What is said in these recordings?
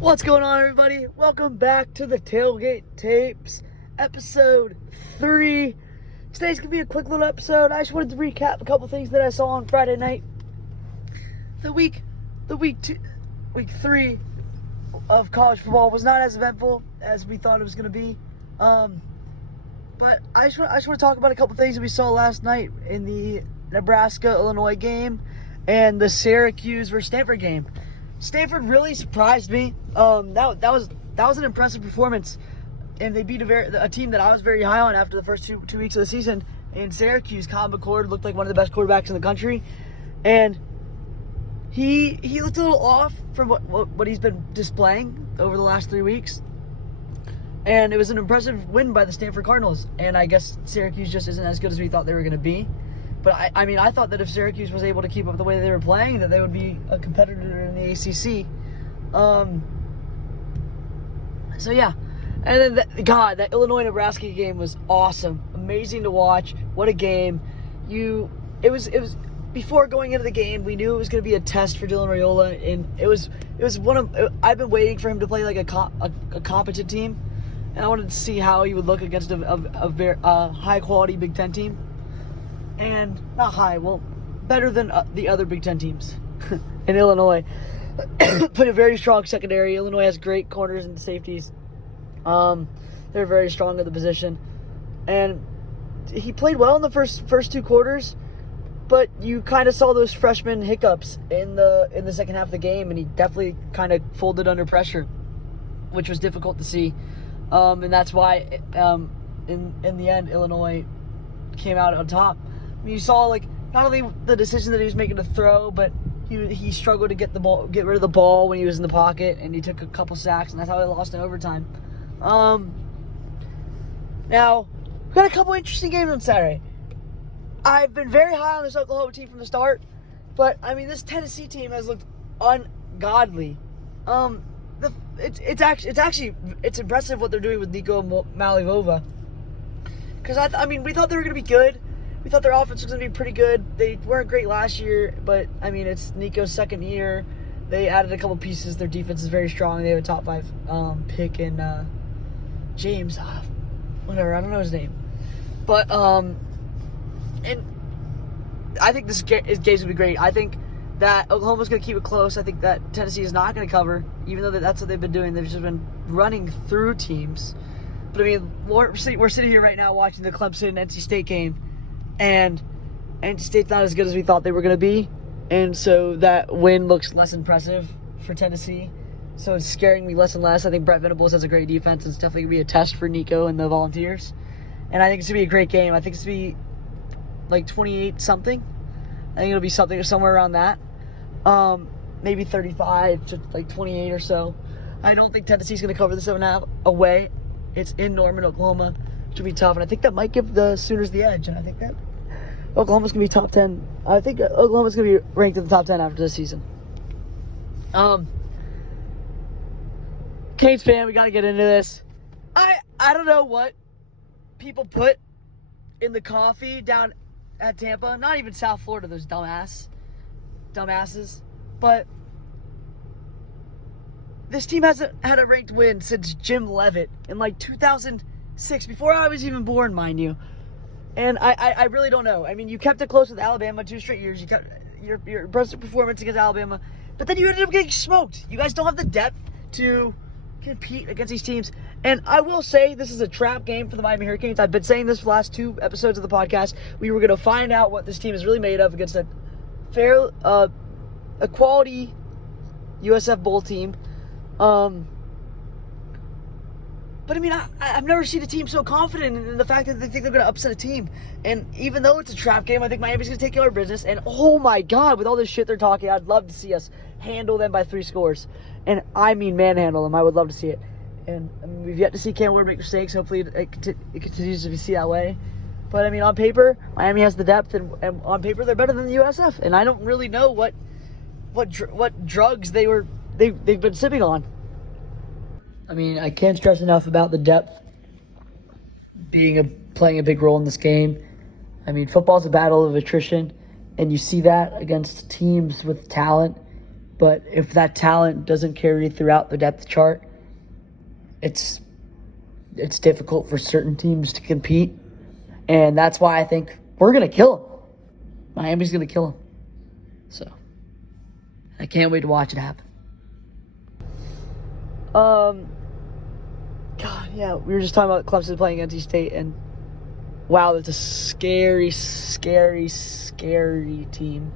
What's going on, everybody? Welcome back to the Tailgate Tapes, episode 3. Today's going to be a quick little episode. I just wanted to recap a couple things that I saw on Friday night. Week 3 of college football was not as eventful as we thought it was going to be. But I just want to talk about a couple things that we saw last night in the Nebraska-Illinois game and the Syracuse versus Stanford game. Stanford really surprised me. That was an impressive performance, and they beat a team that I was very high on after the first two weeks of the season. In Syracuse, Colin McCord looked like one of the best quarterbacks in the country, and he looked a little off from what he's been displaying over the last 3 weeks. And it was an impressive win by the Stanford Cardinals, and I guess Syracuse just isn't as good as we thought they were going to be. But I thought that if Syracuse was able to keep up the way they were playing, that they would be a competitor in the ACC. So yeah, and then that Illinois-Nebraska game was awesome, amazing to watch. What a game! It was before going into the game, we knew it was going to be a test for Dylan Raiola, and it was I've been waiting for him to play like a competent team, and I wanted to see how he would look against a high quality Big Ten team. And not high, well, better than the other Big Ten teams in Illinois. Put a very strong secondary. Illinois has great corners and safeties. They're very strong at the position. And he played well in the first two quarters, but you kind of saw those freshman hiccups in the second half of the game, and he definitely kind of folded under pressure, which was difficult to see. And that's why, in the end, Illinois came out on top. I mean, you saw not only the decision that he was making to throw, but he struggled to get rid of the ball when he was in the pocket, and he took a couple sacks, and that's how he lost in overtime. Now we got a couple interesting games on Saturday. I've been very high on this Oklahoma team from the start, but I mean this Tennessee team has looked ungodly. It's impressive what they're doing with Nico Malivova, because we thought they were going to be good. We thought their offense was going to be pretty good. They weren't great last year, but, it's Nico's second year. They added a couple pieces. Their defense is very strong. They have a top 5 pick in James. Whatever, I don't know his name. But, and I think this game's going to be great. I think that Oklahoma's going to keep it close. I think that Tennessee is not going to cover, even though that's what they've been doing. They've just been running through teams. But, we're sitting here right now watching the Clemson-NC State game. And NC State's not as good as we thought they were going to be. And so that win looks less impressive for Tennessee. So it's scaring me less and less. I think Brett Venables has a great defense. It's definitely going to be a test for Nico and the Volunteers. And I think it's going to be a great game. I think it's going to be 28-something. I think it'll be somewhere around that. Maybe 35 to 28 or so. I don't think Tennessee's going to cover the 7.5 away. It's in Norman, Oklahoma. Which will be tough. And I think that might give the Sooners the edge. And I think that Oklahoma's going to be top 10. I think Oklahoma's going to be ranked in the top 10 after this season. Canes fan, we got to get into this. I don't know what people put in the coffee down at Tampa. Not even South Florida, those dumbasses. But this team hasn't had a ranked win since Jim Leavitt in 2006, before I was even born, mind you. And I really don't know. You kept it close with Alabama 2 straight years. You kept your impressive performance against Alabama, but then you ended up getting smoked. You guys don't have the depth to compete against these teams. And I will say this is a trap game for the Miami Hurricanes. I've been saying this for the last 2 episodes of the podcast. We were going to find out what this team is really made of against a quality USF Bowl team. But I've never seen a team so confident in the fact that they think they're going to upset a team. And even though it's a trap game, I think Miami's going to take care of business. And oh my God, with all this shit they're talking, I'd love to see us handle them by 3 scores. And manhandle them. I would love to see it. And we've yet to see Cam Ward make mistakes. Hopefully it continues to be seen that way. But on paper, Miami has the depth, and on paper they're better than the USF. And I don't really know what drugs they've been sipping on. I can't stress enough about the depth playing a big role in this game. Football's a battle of attrition, and you see that against teams with talent. But if that talent doesn't carry throughout the depth chart, it's difficult for certain teams to compete. And that's why I think we're going to kill them. Miami's going to kill them. So, I can't wait to watch it happen. God, yeah, we were just talking about Clemson playing NC State, and wow, that's a scary, scary, scary team.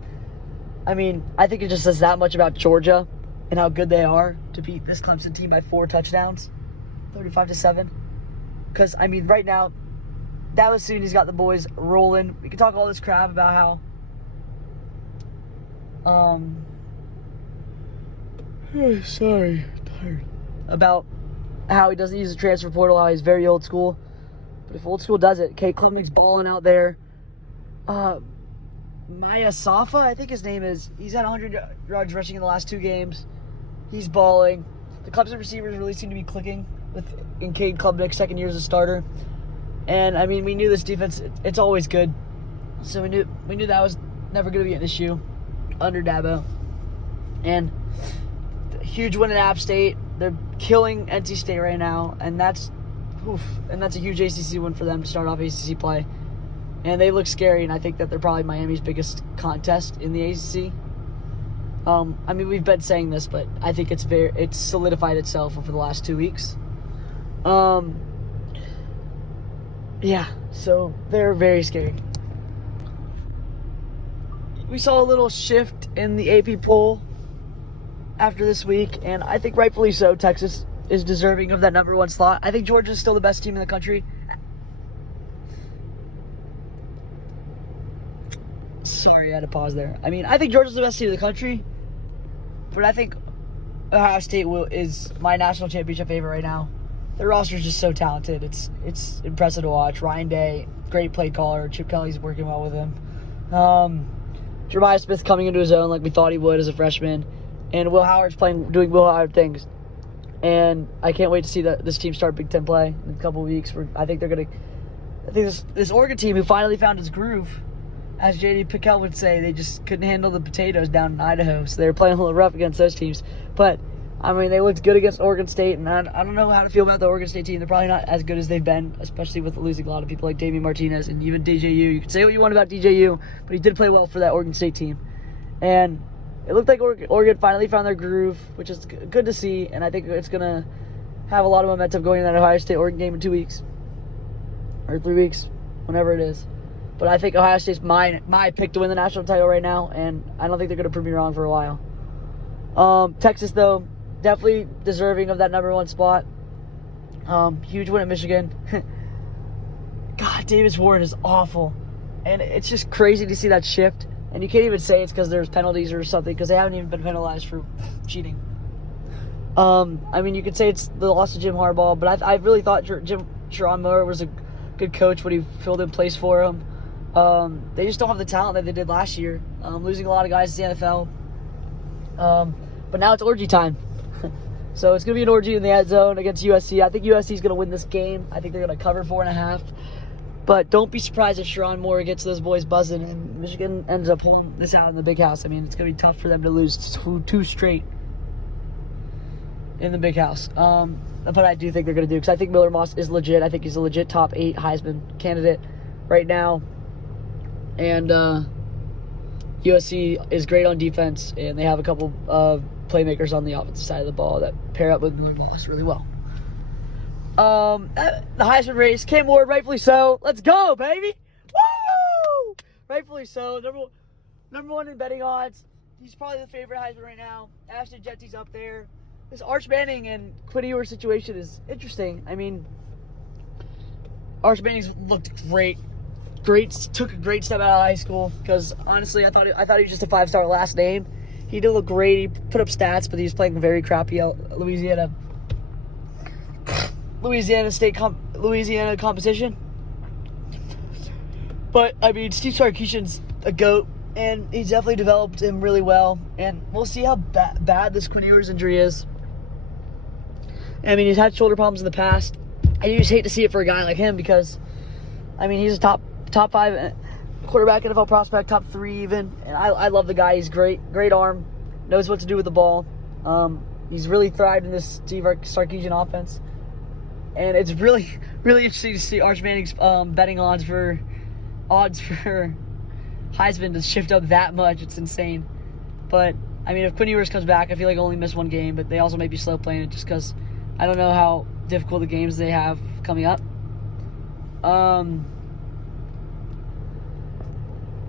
I mean, I think it just says that much about Georgia and how good they are to beat this Clemson team by 4 touchdowns, 35-7. Because, I mean, right now, Dallas Sooney's got the boys rolling. We can talk all this crap about how sorry, tired. About how he doesn't use the transfer portal, how he's very old school. But if old school does it, Kate Klubnik's balling out there. Maya Safa, I think his name is. He's had 100 yards rushing in the last 2 games. He's balling. The Clemson receivers really seem to be clicking in Cade Klubnik's second year as a starter. And, I mean, we knew this defense, it's always good. So we knew that was never going to be an issue under Dabo. And a huge win at App State. They're killing NC State right now. And that's a huge ACC win for them to start off ACC play. And they look scary, and I think that they're probably Miami's biggest contest in the ACC. I mean, we've been saying this, but I think it's solidified itself over the last 2 weeks. Yeah, so they're very scary. We saw a little shift in the AP poll after this week, and I think rightfully so. Texas is deserving of that number 1 slot. I think Georgia's still the best team in the country. Sorry, I had to pause there. I mean, I think Georgia's the best team in the country, but I think Ohio State is my national championship favorite right now. Their roster is just so talented. It's impressive to watch. Ryan Day, great play caller. Chip Kelly's working well with him. Jeremiah Smith coming into his own like we thought he would as a freshman, and Will Howard's doing Will Howard things. And I can't wait to see this team start Big Ten play in a couple of weeks. I think this Oregon team who finally found its groove, as J.D. Pickell would say, they just couldn't handle the potatoes down in Idaho, so they were playing a little rough against those teams. But, I mean, they looked good against Oregon State, and I don't know how to feel about the Oregon State team. They're probably not as good as they've been, especially with losing a lot of people like Damian Martinez and even DJU. You can say what you want about DJU, but he did play well for that Oregon State team. And it looked like Oregon finally found their groove, which is good to see, and I think it's going to have a lot of momentum going in that Ohio State-Oregon game in 2 weeks. Or 3 weeks, whenever it is. But I think Ohio State's my pick to win the national title right now, and I don't think they're going to prove me wrong for a while. Texas, though, definitely deserving of that number 1 spot. Huge win at Michigan. God, Davis Warren is awful. And it's just crazy to see that shift. And you can't even say it's because there's penalties or something, because they haven't even been penalized for cheating. I mean, you could say it's the loss to Jim Harbaugh, but I really thought Sharon Moore was a good coach when he filled in place for him. They just don't have the talent that they did last year, losing a lot of guys to the NFL. But now it's orgy time. So it's going to be an orgy in the end zone against USC. I think USC is going to win this game. I think they're going to cover 4.5. But don't be surprised if Sharon Moore gets those boys buzzing and Michigan ends up pulling this out in the big house. I mean, it's going to be tough for them to lose two straight in the big house. But I do think they're going to do, because I think Miller Moss is legit. I think he's a legit top 8 Heisman candidate right now. And USC is great on defense, and they have a couple of playmakers on the offensive side of the ball that pair up with Miller Moss really well. The Heisman race, Cam Ward, rightfully so. Let's go, baby! Woo! Rightfully so. Number 1 in betting odds. He's probably the favorite Heisman right now. Ashton Jetty's up there. This Arch Manning and Quinn Ewers situation is interesting. I mean, Arch Manning's looked great. Took a great step out of high school, because honestly, I thought he was just a 5-star last name. He did look great. He put up stats, but he was playing very crappy Louisiana competition. But I mean, Steve Sarkisian's a GOAT, and he's definitely developed him really well. And we'll see how bad this Quinn Ewers injury is. I mean, he's had shoulder problems in the past. I just hate to see it for a guy like him, because I mean, he's a top 5 quarterback, NFL prospect, top 3 even. And I love the guy. He's great arm, knows what to do with the ball. He's really thrived in this Steve Sarkisian offense. And it's really, really interesting to see Arch Manning's betting odds for Heisman to shift up that much. It's insane. But, I mean, if Quinn Ewers comes back, I feel like he'll only miss one game. But they also may be slow playing it just because I don't know how difficult the games they have coming up.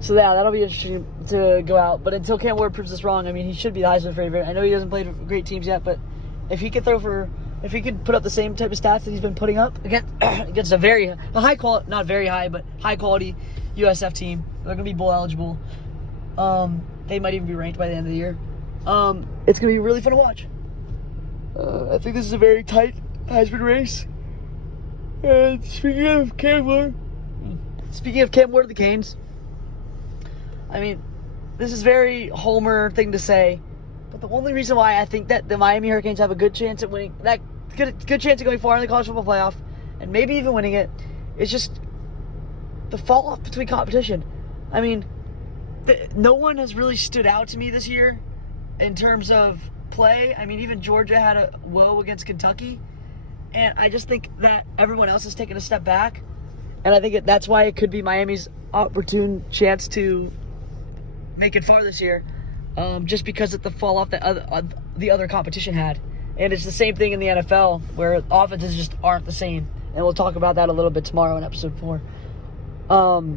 So yeah, that'll be interesting to go out. But until Cam Ward proves us wrong, I mean, he should be the Heisman favorite. I know he doesn't play for great teams yet, but if he could if he could put up the same type of stats that he's been putting up against a high quality, not very high, but high quality USF team, they're gonna be bowl eligible. They might even be ranked by the end of the year. It's gonna be really fun to watch. I think this is a very tight Heisman race. And speaking of Cam Ward of the Canes, I mean, this is very Homer thing to say, but the only reason why I think that the Miami Hurricanes have a good chance at winning, that good chance of going far in the college football playoff, and maybe even winning it, is just the fall off between competition. I mean, no one has really stood out to me this year in terms of play. I mean, even Georgia had a woe against Kentucky, and I just think that everyone else has taken a step back, and I think that's why it could be Miami's opportune chance to make it far this year, just because of the fall off that the other competition had. And it's the same thing in the NFL, where offenses just aren't the same, and we'll talk about that a little bit tomorrow in episode 4. But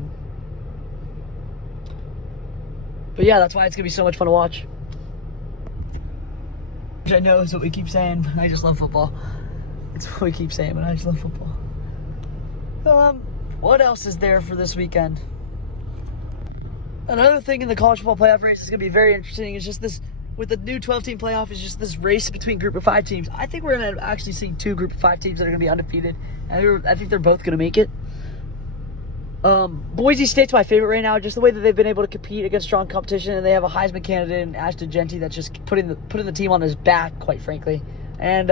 yeah, that's why it's gonna be so much fun to watch. Which I know is what we keep saying, but I just love football. It's what we keep saying, but I just love football. What else is there for this weekend? Another thing in the college football playoff race is going to be very interesting. Is just this, with the new 12-team playoff, is just this race between group of 5 teams. I think we're going to actually see 2 group of 5 teams that are going to be undefeated. I think they're both going to make it. Boise State's my favorite right now, just the way that they've been able to compete against strong competition, and they have a Heisman candidate in Ashton Jeanty that's just putting the team on his back, quite frankly. And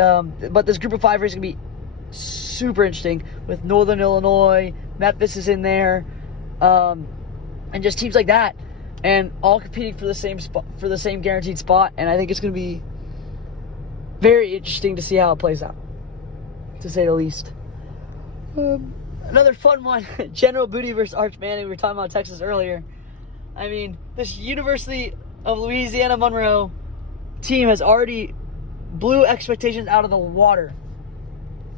but this group of 5 race is going to be super interesting with Northern Illinois, Memphis is in there, and just teams like that, and all competing for the same spot, for the same guaranteed spot. And I think it's going to be very interesting to see how it plays out, to say the least. Another fun one, General Booty versus Arch Manning. We were talking about Texas earlier. I mean, this University of Louisiana Monroe team has already blew expectations out of the water.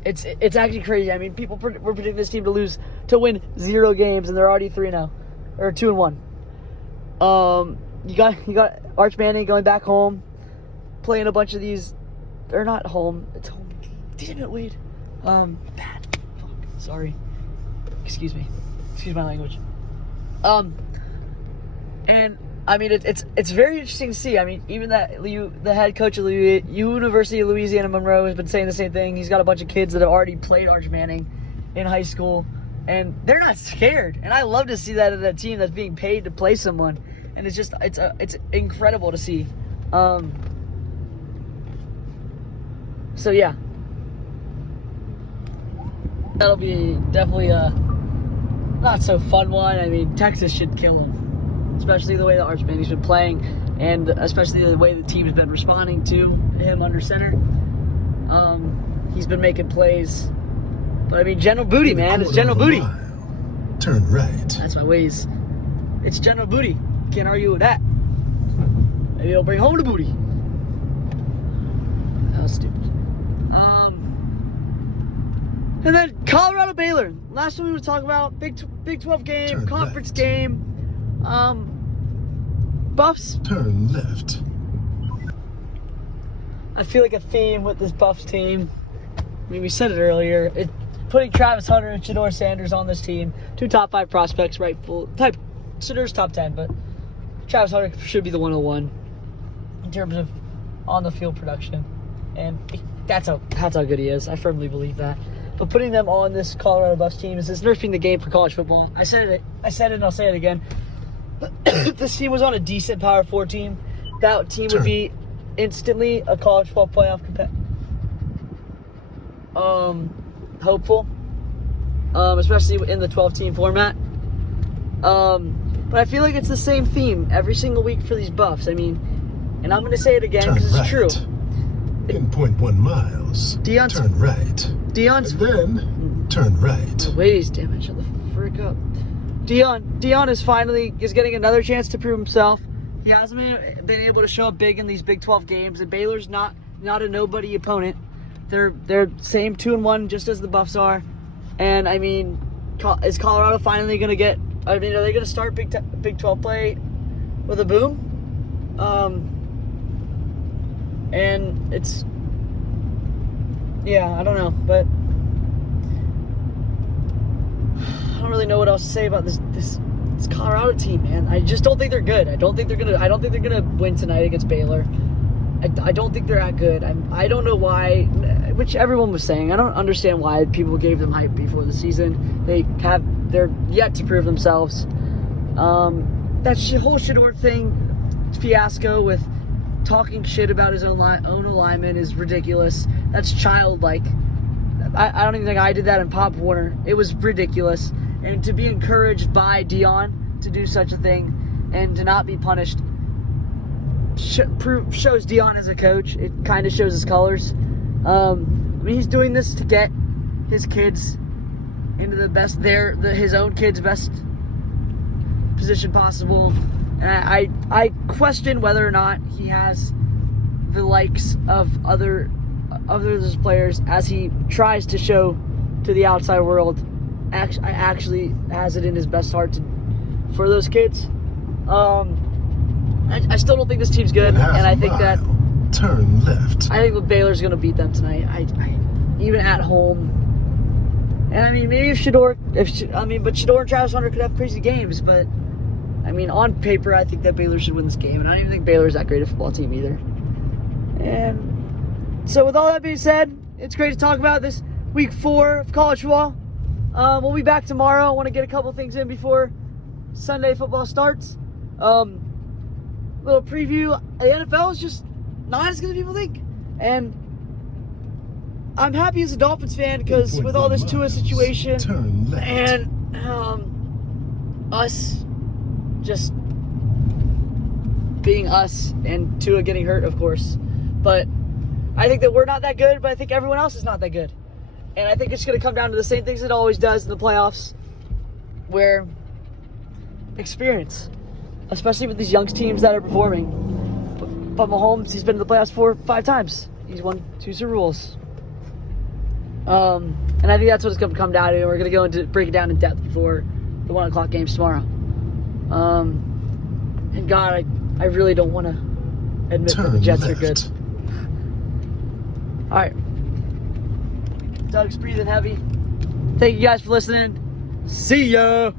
It's actually crazy. I mean, people were predicting this team to win 0 games, and they're already 3-0 or 2-1. You got Arch Manning going back home, playing a bunch of these. They're not home. It's home. Damn it, Wade. Bad. Fuck. Sorry. Excuse me. Excuse my language. And I mean, it's very interesting to see. I mean, even the head coach of the University of Louisiana Monroe has been saying the same thing. He's got a bunch of kids that have already played Arch Manning in high school, and they're not scared. And I love to see that in a team that's being paid to play someone. And it's incredible to see. So yeah, that'll be definitely a not so fun one. I mean, Texas should kill him, especially the way that Arch Manning's been playing, and especially the way the team's been responding to him under center. He's been making plays, but I mean, General Booty, man, it's General Booty. Turn right. That's my ways. It's General Booty. Can't argue with that. Maybe he'll bring home the booty. That was stupid. And then Colorado Baylor. Last one we were talking about, Big 12 game, Turn conference left. game. Buffs. Turn left. I feel like a theme with this Buffs team. I mean, we said it earlier. Putting Travis Hunter and Shedeur Sanders on this team. 2 top 5 prospects, Shedeur's top 10, but Travis Hunter should be the 101 in terms of on the field production, and that's how good he is. I firmly believe that. But putting them on this Colorado Buffs team is nerfing the game for college football. I said it, and I'll say it again. If this team was on a decent Power 4 team, that team would be instantly a college football playoff hopeful, especially in the 12-team format. But I feel like it's the same theme every single week for these Buffs. I mean, And I'm going to say it again Turn because it's right. true. In 0.1 miles, Deion's- turn right. Deion's... And then, turn right. Ladies, damn it, shut the frick up. Deion is getting another chance to prove himself. He hasn't been able to show up big in these Big 12 games, and Baylor's not a nobody opponent. They're same 2-1, just as the Buffs are. And I mean, is Colorado finally going to get? I mean, are they going to start Big 12 play with a boom? And it's, yeah, I don't know, but I don't really know what else to say about this Colorado team, man. I just don't think they're good. I don't think they're gonna win tonight against Baylor. I don't think they're that good. I don't know why, which everyone was saying. I don't understand why people gave them hype before the season. They're yet to prove themselves. That whole Shedeur thing fiasco with talking shit about his own alignment is ridiculous. That's childlike. I don't even think I did that in Pop Warner. It was ridiculous. And to be encouraged by Deion to do such a thing and to not be punished shows Deion as a coach. It kind of shows his colors. I mean, he's doing this to get his kids into his own kids' best position possible. And I question whether or not he has the likes of other players as he tries to show to the outside world. Actually has it in his best heart for those kids. I still don't think this team's good, and I think that turn left. I think Baylor's going to beat them tonight. Even at home. And I mean, maybe but Shedeur and Travis Hunter could have crazy games, but I mean, on paper, I think that Baylor should win this game, and I don't even think Baylor's that great a football team either. And so with all that being said, it's great to talk about this week 4 of college football. We'll be back tomorrow. I want to get a couple things in before Sunday football starts. Little preview. The NFL is just not as good as people think. And I'm happy as a Dolphins fan because with all this Tua situation and us just being us and Tua getting hurt, of course. But I think that we're not that good, but I think everyone else is not that good. And I think it's going to come down to the same things it always does in the playoffs, where experience, especially with these young teams that are performing. But Mahomes, he's been in the playoffs 4 or 5 times. He's won 2 Super Bowls. And I think that's what it's going to come down to. We're going to break it down in depth before the 1 o'clock games tomorrow. And God, I really don't want to admit that the Jets are good. All right. Doug's breathing heavy. Thank you guys for listening. See ya.